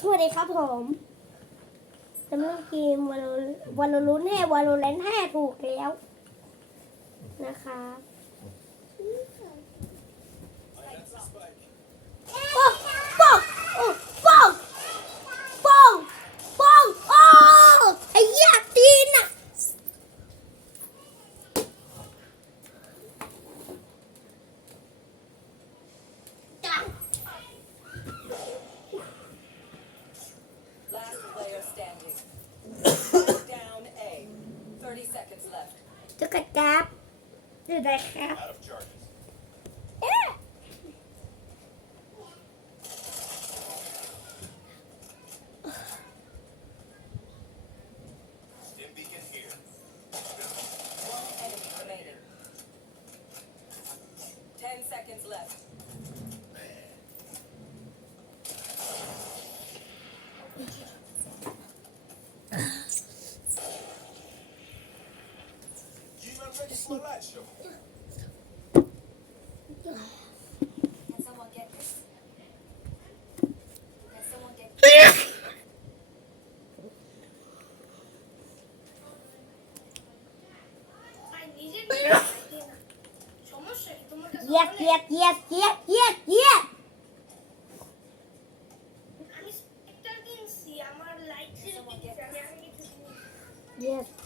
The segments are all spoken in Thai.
สวัสดีครับผมจำเล่นเกมวอลวอลลุนให้วอลเลนให้ถูกแล้วนะคะ stop. Did I have? sleep. Yes, yes, yes, yes, yes, yes. Yes.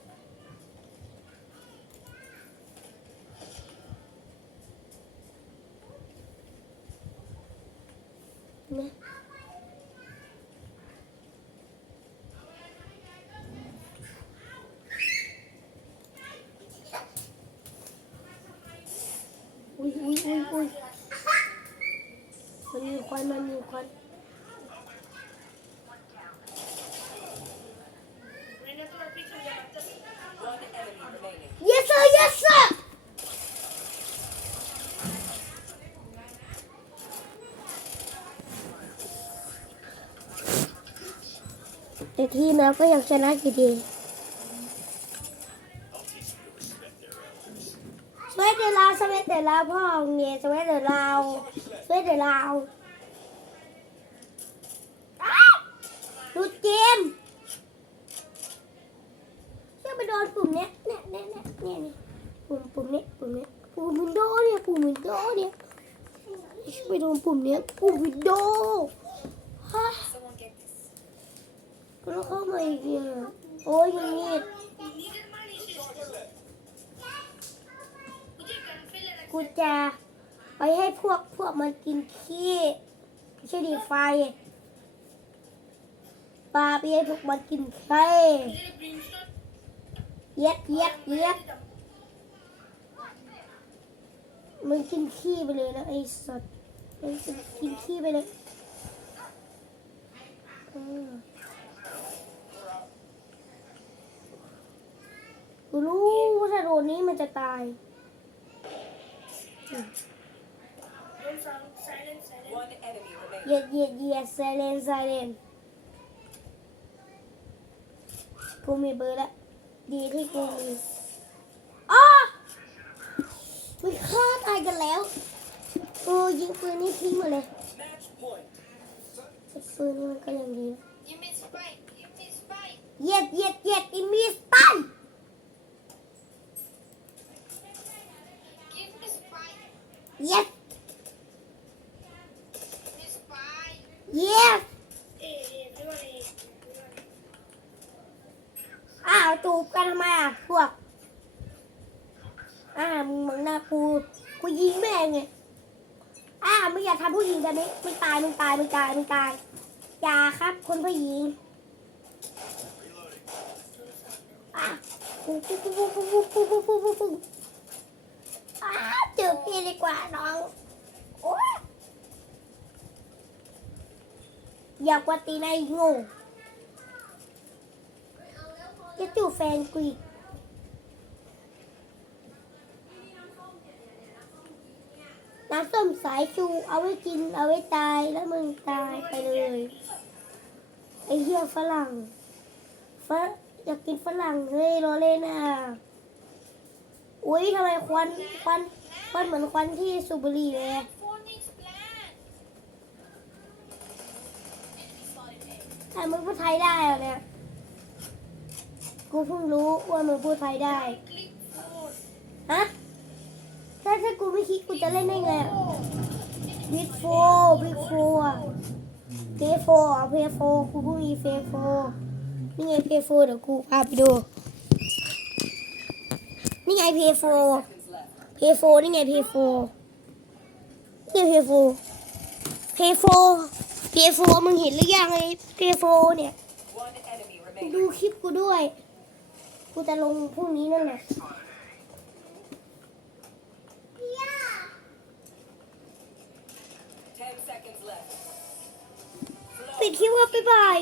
อุ้ยอุ้ยมันมีควันมันมีควันเยสเซอร์เยสเซอร์แต่ทีมเรวก็ยังชนะอยู่ดี สวยเดี๋ยวเราสวยเดี๋ยวเราพ่อเงี้ยสวยเดี๋ยวเราสวยเดี๋ยวเราดูเจมเชื่อไปโดนปุ่มเนี้ยเนี้ยเนี้ยเนี้ยเนี่ยปุ่มปุ่มเนี้ยปุ่มเนี้ยปุ่มวินโดว์เนี้ยปุ่มวินโดว์เนี้ยเชื่อไปโดนปุ่มเนี้ยปุ่มวินโดว์ฮะแล้วเข้ามาอีกเนี่ยโอ้ยมีด กูจะไปให้พวกพวกมันกินขี้ขี้ดีไฟปลาไปให้พวกมันกินไข่เย็ดเย็ดเย็ดมึงกินขี้ไปเลยนะไอ้สัตว์มึงกินขี้ไปเลยรู้ว่าถ้าโดนนี้มันจะตาย เหยียดเหยียดเหยียดไซเลนไซเลนกูมีเบอร์ละดีที่กูมีอ้ามันฆ่าตายกันแล้วกูยิงปืนนี่ทิ้งหมดเลยปืนนี่มันก็ยังดีเหยียดเหยียดเหยียดอิมีสตัน give me spike เหยียด give me spike เหยียด eh everyone eh อ้าวจูบกันทำไมอะพวกอ่ามึงมังหน้ากูกูยิงแม่งไงอ้ามึงอย่าทำผู้หญิงแบบนี้มึงตายมึงตายมึงตายมึงตายอย่าครับคนผู้หญิงอะปุ๊บปุ๊บปุ๊บปุ๊บปุ๊บปุ๊บปุ๊บปุ๊บ ปุ๊บปุ๊บอะเจอพี่ดีกว่าน้องโอ๊ยอยากว่าตีนายโง่จะจูบแฟนกูอีกน้ำส้มสายชูเอาไว้กินเอาไว้ตายแล้วมึงตายไปเลยไอ้เหี้ยฝรั่งฝรอยากกินฝรั่งเฮ้ยรอเล่นอะ อุ้ยทำไมควันควันควันเหมือนควันที่สูบบุหรี่เลยอะ Phoenix Plan แต่มึงพูดไทยได้เหรอเนี่ย กูเพิ่งรู้ว่ามึงพูดไทยได้ ฮะ ถ้าถ้ากูไม่คิดกูจะเล่นได้ไงบิ๊กโฟบิ๊กโฟอะเพย์โฟอะเพย์โฟกูเพิ่งมีเพย์โฟนี่ไงเพย์โฟเดี๋ยวกูพาไปดู นี่ไงเพย์โฟ Seconds left. เพย์โฟนี่ไงเพย์โฟนี่เพย์โฟเพย์โฟเพย์โฟมึงเห็นหรือยังไอ้เพย์โฟเนี่ย One enemy ดู remaining. คลิปกูด้วย กูจะลงพรุ่งนี้นั่นแหละ Ten seconds left. ปิดคลิปว่าบ๊ายบาย